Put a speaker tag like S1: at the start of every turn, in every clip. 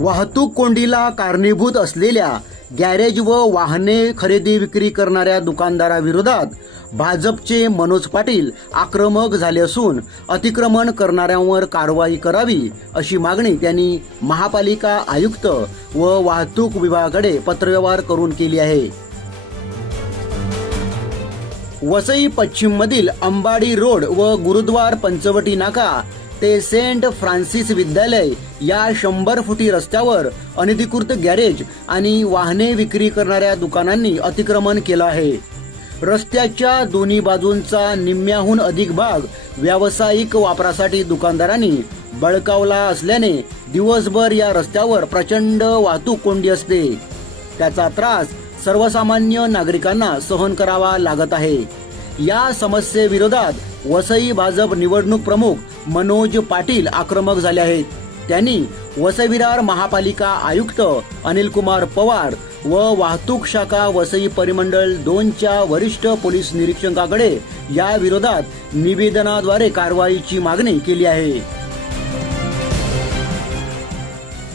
S1: वाहतूक कोंडीला कारणीभूत असलेल्या गॅरेज व वाहने खरेदी विक्री करणाऱ्या दुकानदाराविरोधात भाजपचे मनोज पाटील आक्रमक झाले असून अतिक्रमण करणाऱ्यांवर कारवाई करावी अशी मागणी त्यांनी महापालिका आयुक्त व वाहतूक विभागाकडे पत्रव्यवहार करून केली आहे. वसई पश्चिम मधील अंबाडी रोड व गुरुद्वार पंचवटी नाका ते सेंट फ्रान्सिस विद्यालय या शंभर फुटी रस्त्यावर अनधिकृत गॅरेज आणि वाहने विक्री करणाऱ्या दुकानांनी अतिक्रमण केलं आहे. रस्त्याच्या दोन्ही बाजूंचा निम्म्याहून अधिक भाग व्यावसायिक वापरासाठी दुकानदारांनी बळकावला असल्याने दिवसभर या रस्त्यावर प्रचंड वाहतूक कोंडी असते. त्याचा त्रास सर्वसामान्य नागरिकांना सहन करावा लागत आहे. या समस्येविरोधात वसई भाजप निवडणूक प्रमुख मनोज पाटील आक्रमक झाले आहेत. त्यांनी वसई विरार महापालिका आयुक्त अनिल कुमार पवार व वाहतूक शाखा वसई परिमंडळ दोनच्या वरिष्ठ पोलीस निरीक्षकाकडे या विरोधात निवेदनाद्वारे कारवाईची मागणी केली आहे.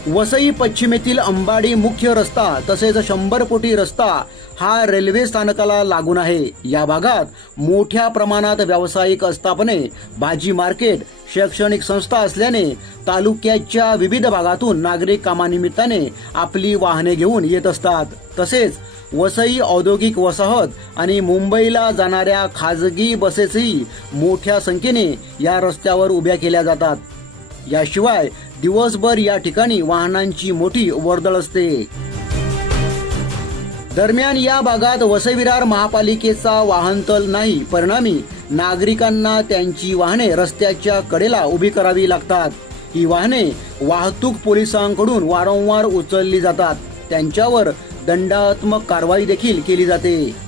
S1: वसई पश्चिमेतील अंबाडी मुख्य रस्ता तसेच शंभर कोटी रस्ता हा रेल्वे स्थानकाला लागून आहे. या भागात मोठ्या प्रमाणात व्यावसायिक आस्थापने भाजी मार्केट शैक्षणिक संस्था असल्याने तालुक्याच्या विविध भागातून नागरिक कामानिमित्ताने आपली वाहने घेऊन येत असतात. तसेच वसई औद्योगिक वसाहत आणि मुंबईला जाणाऱ्या खाजगी बसेसही मोठ्या संख्येने या रस्त्यावर उभ्या केल्या जातात. याशिवाय दिवसभर या ठिकाणी वाहनांची मोठी वर्दळ असते. दरम्यान या भागात वसविरार महापालिकेचा वाहनतल नाही परिणामी नागरिकांना त्यांची वाहने रस्त्याच्या कडेला उभी करावी लागतात. ही वाहने वाहतूक पोलिसांकडून वारंवार उचलली जातात. त्यांच्यावर दंडात्मक कारवाई देखील केली जाते.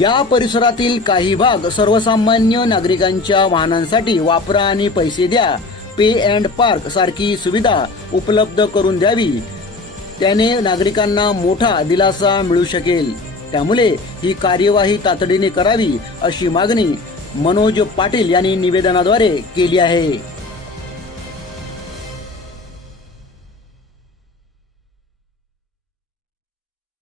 S1: या परिसरातील काही भाग सर्वसामान्य नागरिकांच्या वाहनांसाठी वापरा आणि पैसे द्या. पे अँड पार्क सारखी सुविधा उपलब्ध करून द्यावी. त्याने नागरिकांना मोठा दिलासा मिळू शकेल. त्यामुळे ही कार्यवाही तातडीने करावी अशी मागणी मनोज पाटील यांनी निवेदनाद्वारे केली आहे.